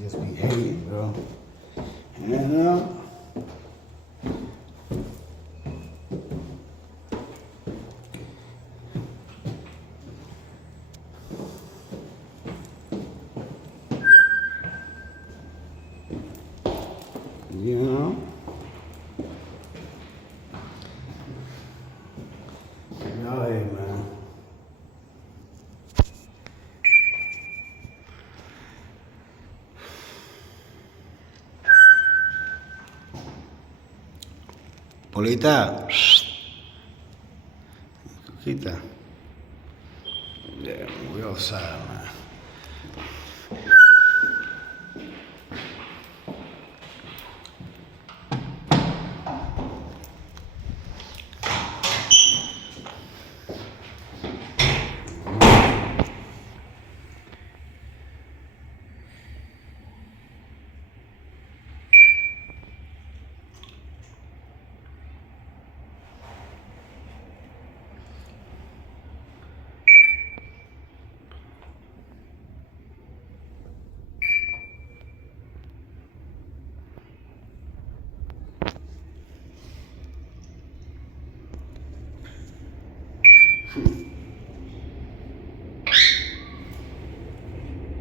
just be hating, bro. And you know, y'all here, man. Polita. Coquita. Yeah, we outside, man.